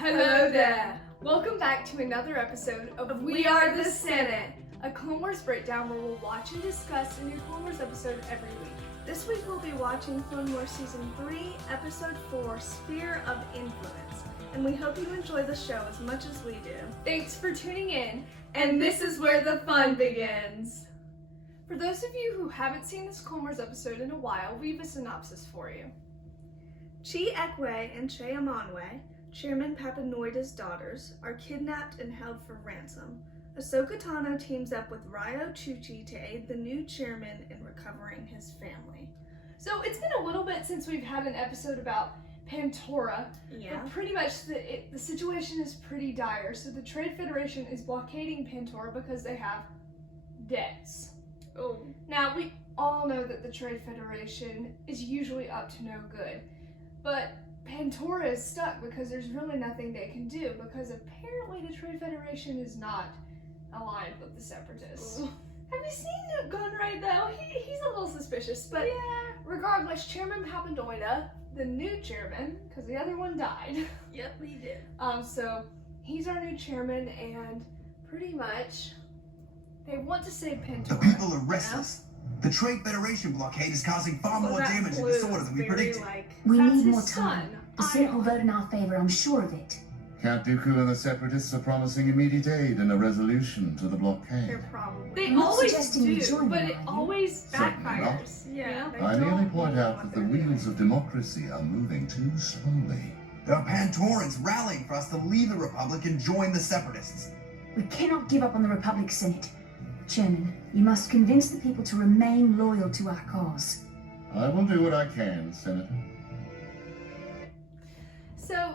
Hello there! Welcome back to another episode of We Are the Senate, a Clone Wars breakdown where we'll watch and discuss a new Clone Wars episode every week. This week we'll be watching Clone Wars Season 3, Episode 4, Sphere of Influence. And we hope you enjoy the show as much as we do. Thanks for tuning in, and this is where the fun begins. For those of you who haven't seen this Clone Wars episode in a while, we have a synopsis for you. Chi Ekwe and Che Amanwe, Chairman Papanoida's daughters, are kidnapped and held for ransom. Ahsoka Tano teams up with Ryo Chuchi to aid the new chairman in recovering his family. So it's been a little bit since we've had an episode about Pantora, but pretty much the situation is pretty dire. So the Trade Federation is blockading Pantora because they have debts. Oh. Now, we all know that the Trade Federation is usually up to no good, but Pantora is stuck because there's really nothing they can do because apparently the Trade Federation is not aligned with the Separatists. Ooh. Have you seen Gunray though? He's a little suspicious, but yeah. Regardless, Chairman Papanoida, the new chairman, because the other one died. Yep, he did. So he's our new chairman, and pretty much they want to save Pantora. The people are restless. The Trade Federation blockade is causing far more damage and disorder than we predicted. We That's need his more son. time. The Senate will vote in our favor, I'm sure of it. Count Dooku and the Separatists are promising immediate aid and a resolution to the blockade. They're probably. They I'm not always suggesting we do, join but them, it are you? always Certainly not. backfires. Yeah, they I merely don't point know out what that the they're wheels doing. of democracy are moving too slowly. There are Pantorans rallying for us to leave the Republic and join the Separatists. We cannot give up on the Republic, Senate. Chairman, you must convince the people to remain loyal to our cause. I will do what I can, Senator. So,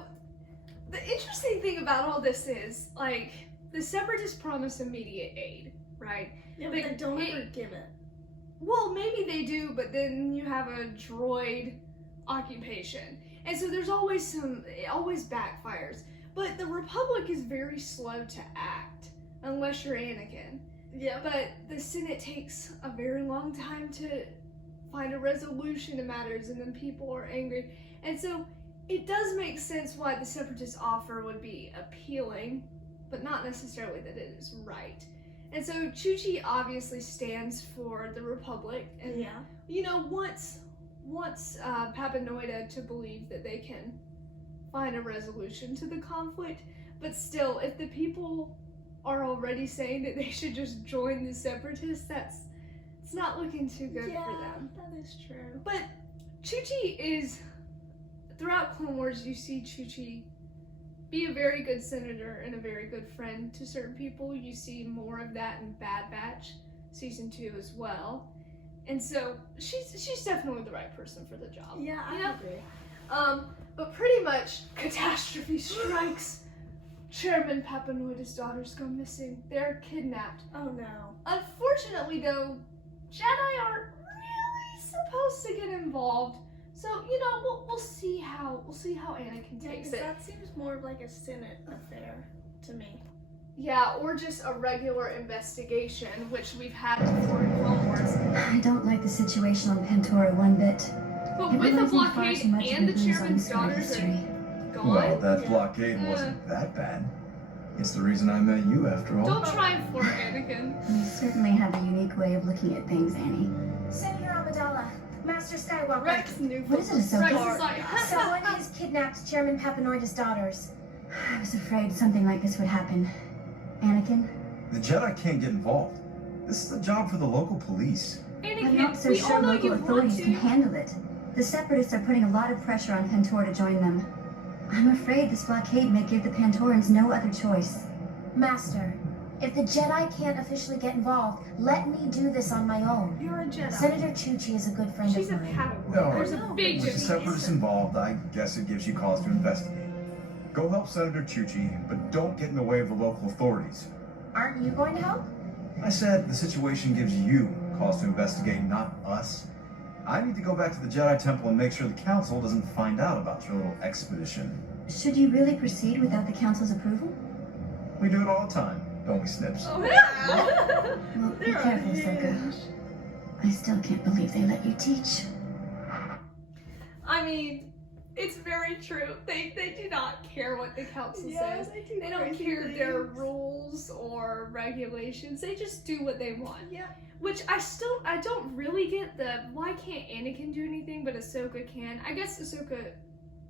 the interesting thing about all this is, like, the Separatists promise immediate aid, right? Yeah, but Like, they don't it- ever give it. Well, maybe they do, but then you have a droid occupation. And so there's always it always backfires. But the Republic is very slow to act, unless you're Anakin. Yeah, But the Senate takes a very long time to find a resolution to matters, and then people are angry. And so it does make sense why the Separatist offer would be appealing, but not necessarily that it is right. And so Chuchi obviously stands for the Republic, and you know, wants Papanoida to believe that they can find a resolution to the conflict. But still, if the people are already saying that they should just join the Separatists, it's not looking too good for them. That is true. But Chuchi is, throughout Clone Wars, you see Chuchi be a very good senator and a very good friend to certain people. You see more of that in Bad Batch Season 2 as well. And so she's definitely the right person for the job. Yeah, I You know? agree. But pretty much catastrophe strikes. Chairman Papanoida's daughters go missing. They're kidnapped. Oh no. Unfortunately, though, Jedi aren't really supposed to get involved. So you know, we'll see how Anakin Yeah, takes 'cause it. that seems more of like a Senate affair to me. Yeah, or just a regular investigation, which we've had before in Clone Wars. I don't like the situation on Pantora one bit. But It with the reminds me far blockade too much of and the Blues on chairman's Star daughters history. are gone, Well, that Yeah. blockade Yeah. wasn't that bad. It's the reason I met you after all. don't try and flirt, Anakin. You certainly have a unique way of looking at things, Annie. Senator Amidala, Master Skywalker. Rex knew What is it, Rex Ahsoka? is like, Someone has kidnapped Chairman Papanoida's daughters. I was afraid something like this would happen. Anakin? The Jedi can't get involved. This is a job for the local police. I'm not Anakin, so we sure all know local you want authorities can to. handle it. The Separatists are putting a lot of pressure on Pantora to join them. I'm afraid this blockade may give the Pantorans no other choice. Master, if the Jedi can't officially get involved, let me do this on my own. You're a Jedi. Senator Chuchi is a good friend She's a of mine. Padawan. No, There's a no, big With the difference. Separatists involved, I guess it gives you cause to investigate. Go help Senator Chuchi, but don't get in the way of the local authorities. Aren't you going to help? I said the situation gives you cause to investigate, not us. I need to go back to the Jedi Temple and make sure the Council doesn't find out about your little expedition. Should you really proceed without the Council's approval? We do it all the time, don't we, Snips? Oh, Well, be They're careful, unhinged. Ahsoka. I still can't believe they let you teach. I mean, It's very true. They do not care what the council says. They don't crazy care their things. rules or regulations. They just do what they want. Yeah. Which I don't really get why can't Anakin do anything but Ahsoka can? I guess Ahsoka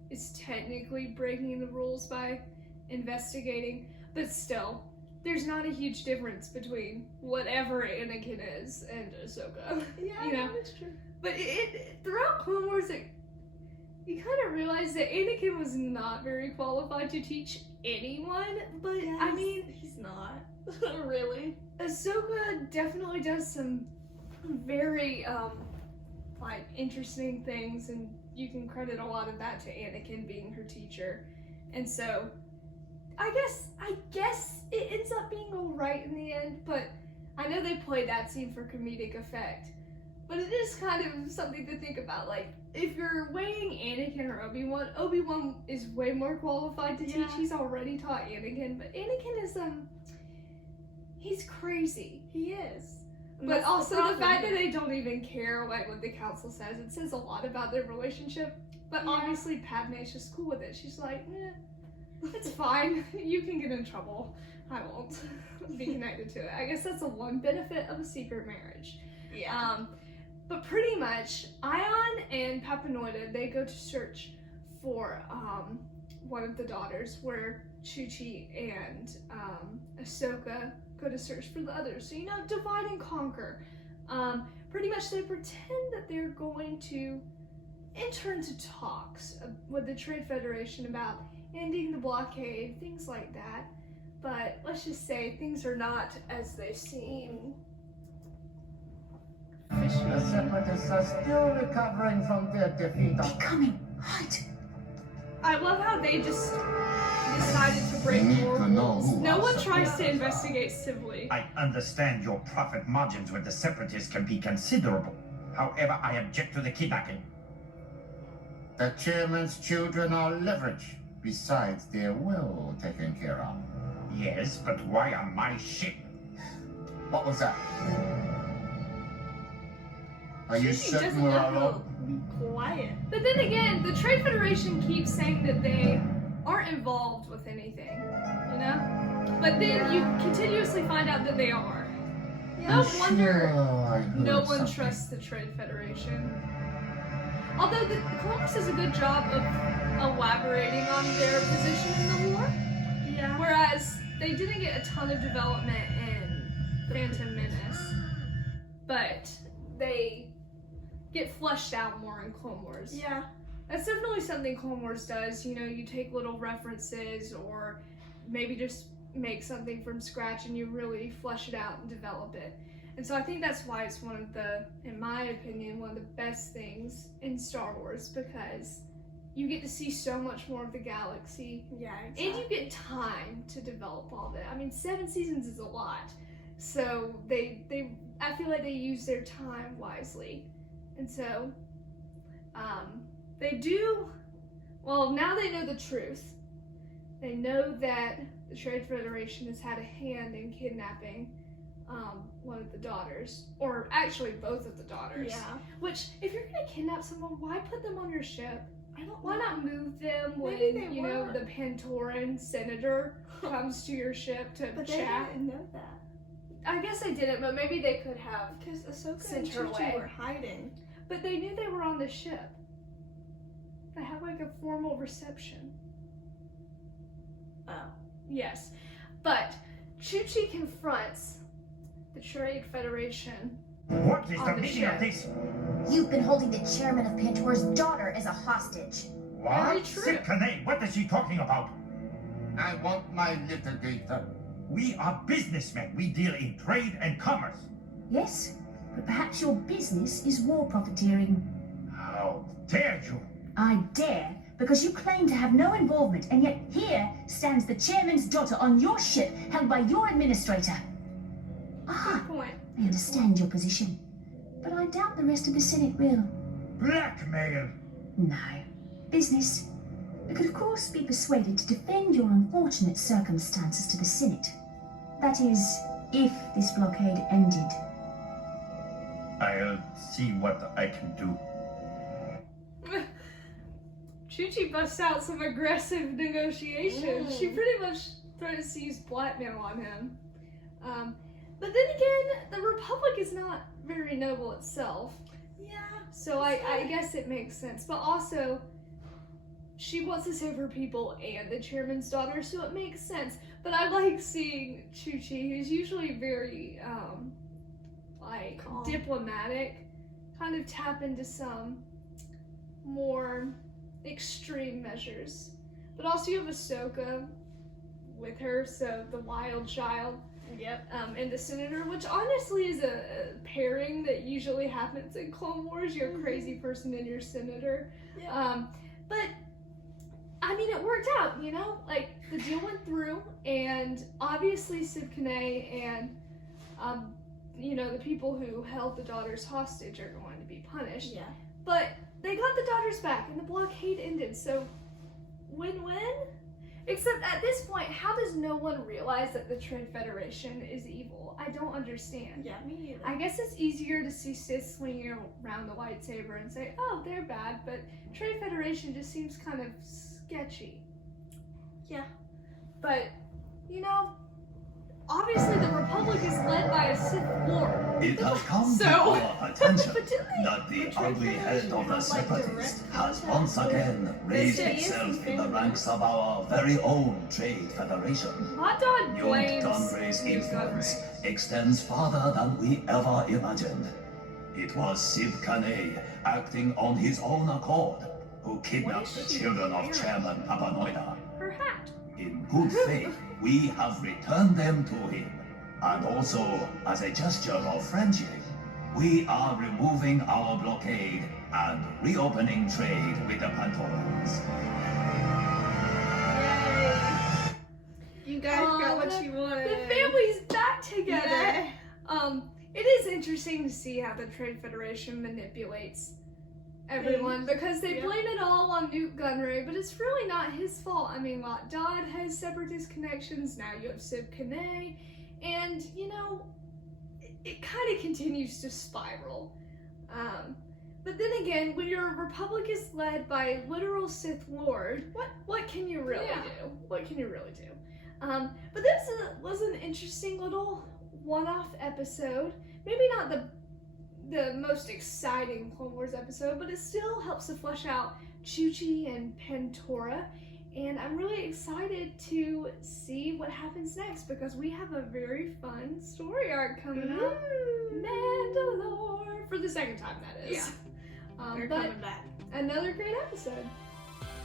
is technically breaking the rules by investigating, but still, there's not a huge difference between whatever Anakin is and Ahsoka. Yeah, you know? that's true. But throughout Clone Wars, you kind of realize that Anakin was not very qualified to teach anyone, but I mean, he's not. Really. Ahsoka definitely does some very, like, interesting things, and you can credit a lot of that to Anakin being her teacher. And so, I guess it ends up being alright in the end, but I know they played that scene for comedic effect. But it is kind of something to think about, like, if you're weighing Anakin or Obi-Wan is way more qualified to teach. He's already taught Anakin, but Anakin is, he's crazy. He is. And But that's also the problem fact here. that they don't even care, like, what the council says, it says a lot about their relationship. But Yeah. obviously Padme's just cool with it. She's like, it's fine. You can get in trouble. I won't be connected to it. I guess that's the one benefit of a secret marriage. Yeah. But pretty much, Ion and Papanoida, they go to search for one of the daughters, where Chuchi and Ahsoka go to search for the others. So, divide and conquer. Pretty much they pretend that they're going to enter into talks with the Trade Federation about ending the blockade, things like that. But let's just say things are not as they seem. The Separatists are still recovering from their defeat on... Coming. Hide. I love how they just decided to break We need more to know rules. who No our one tries to supporters are. investigate civilly. I understand your profit margins with the Separatists can be considerable. However, I object to the kidnapping. The chairman's children are leverage. Besides, they're well taken care of. Yes, but why on my ship? What was that? Are you She certain doesn't we're know all how up? to be quiet. But then again, the Trade Federation keeps saying that they aren't involved with anything, But then you continuously find out that they are. No wonder I heard no one something. trusts the Trade Federation. Although the Columbus does a good job of elaborating on their position in the war, Yeah. whereas they didn't get a ton of development in Phantom Menace, but they get fleshed out more in Clone Wars. Yeah. That's definitely something Clone Wars does. You take little references or maybe just make something from scratch and you really flesh it out and develop it. And so I think that's why it's one of the, in my opinion, one of the best things in Star Wars, because you get to see so much more of the galaxy. Yeah, And exactly. you get time to develop all of it. I mean, 7 seasons is a lot. So I feel like they use their time wisely. And so, they do, well, now they know the truth. They know that the Trade Federation has had a hand in kidnapping one of the daughters, or actually both of the daughters. Yeah. Which, if you're gonna kidnap someone, why put them on your ship? Why not move them Maybe when, they you know, were. the Pantoran senator comes to your ship to But they chat? didn't know that. I guess they didn't, but maybe they could have. Because Ahsoka Sent and her Chuchi away. were hiding. But they knew they were on the ship. They had like a formal reception. Oh. Yes. But Chuchi confronts the Trade Federation. What is On the the meaning ship. of this? You've been holding the chairman of Pantor's daughter as a hostage. Very What? true. Sitkane, what is she talking about? I want my litigator. We are businessmen. We deal in trade and commerce. Yes, but perhaps your business is war profiteering. How dare you? I dare, because you claim to have no involvement, and yet here stands the chairman's daughter on your ship, held by your administrator. Ah, Good point. I understand your position, but I doubt the rest of the Senate will. Blackmail. No. Business. We could, of course, be persuaded to defend your unfortunate circumstances to the Senate. That is, if this blockade ended. I'll see what I can do. Chuchi busts out some aggressive negotiations. She pretty much threatens to use blackmail on him. But then again, the Republic is not very noble itself. Yeah. So I guess it makes sense. But also, she wants to save her people and the chairman's daughter, so it makes sense. But I like seeing Chuchi, who's usually very, Calm. diplomatic, kind of tap into some more extreme measures. But also you have Ahsoka with her, so the wild child. Yep. And the senator, which honestly is a pairing that usually happens in Clone Wars. You're a crazy person and your senator. Yeah. But I mean, it worked out, you know? Like, the deal went through, and obviously Sib Kane and, the people who held the daughters hostage are going to be punished. Yeah. But they got the daughters back, and the blockade ended, so win-win? Except at this point, how does no one realize that the Trade Federation is evil? I don't understand. Yeah, me either. I guess it's easier to see Sith swinging around the lightsaber and say, oh, they're bad, but Trade Federation just seems kind of sketchy. Yeah. But, obviously the Republic is led by a Sith Lord. It has come to our attention that the ugly head of the Separatist has once again raised itself in the ranks of our very own Trade Federation. Hot Dog Newt blames Gunray's Newt influence Gunray. extends farther than we ever imagined. It was Sib Kane, acting on his own accord, who kidnapped the children of Chairman Papanoida. Her hat. In good faith, we have returned them to him. And also, as a gesture of friendship, we are removing our blockade and reopening trade with the Pantorans. You guys got what you wanted. The family's back together. Yeah. It is interesting to see how the Trade Federation manipulates everyone, because they blame it all on Newt Gunray, but it's really not his fault. I mean, Lot Dodd has Separatist connections, now you have Sib Kane, and, it kind of continues to spiral. But then again, when your Republic is led by a literal Sith Lord, what can you really do? What can you really do? But this was an interesting little one-off episode. Maybe not the most exciting Clone Wars episode, but it still helps to flesh out Chuchi and Pantora, and I'm really excited to see what happens next, because we have a very fun story arc coming up. Mandalore! For the second time, that is. Yeah. They're But coming back. another great episode.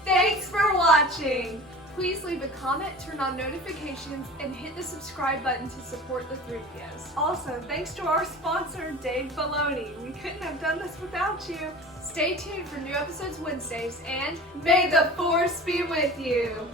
Thanks for watching! Please leave a comment, turn on notifications, and hit the subscribe button to support the Threepios. Also, thanks to our sponsor, Dave Filoni. We couldn't have done this without you. Stay tuned for new episodes Wednesdays, and May the Force be with you!